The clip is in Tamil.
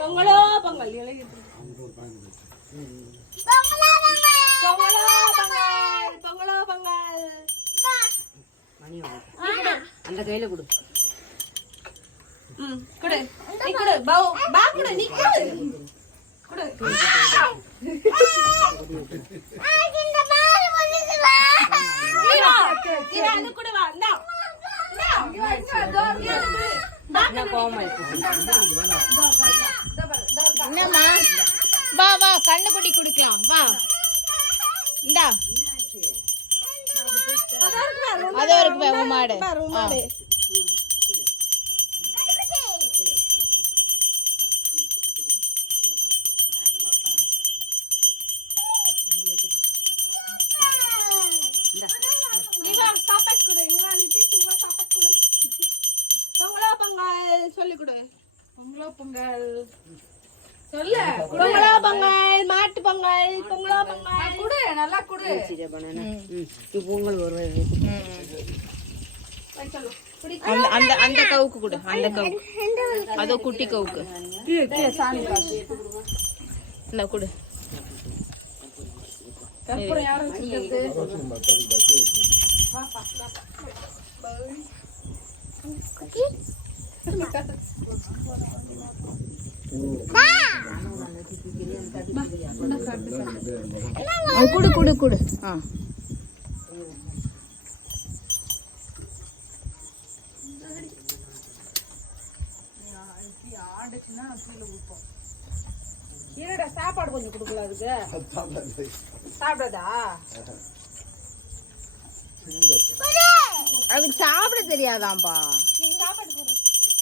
பொங்கலோ பொங்கல் பொங்கலோ பொங்கல் அந்த கையில கொடு. குடு நீ குடு பா குடு நீ குடு குடு வா வா கண்ணுக்குட்டி குடிக்கலாம் வா இந்தா அதோ இருக்கு மாடு சொல்லி கொடு பொங்கலோ பொங்கல் சொல்ல பொங்கலோ பொங்கல் மாட்டு பொங்கல் பொங்கலோ பொங்கல் குடு நல்லா குடு பொங்கல் வருவது அந்த அந்த கவுக்கு கொடு அந்த கவுக்கு அதோ குட்டி கவுக்கு இந்த கொடு கற்பூரம் யாரும் குடு குடு குடு ஆடுச்சுன்னா கீழே ஊப்போம் கீழே சாப்பாடு கொஞ்சம் கொடுக்கல அதுக்கு சாப்பிடாதா அதுக்கு சாப்பிட தெரியாதாம்பா சாப்பாடு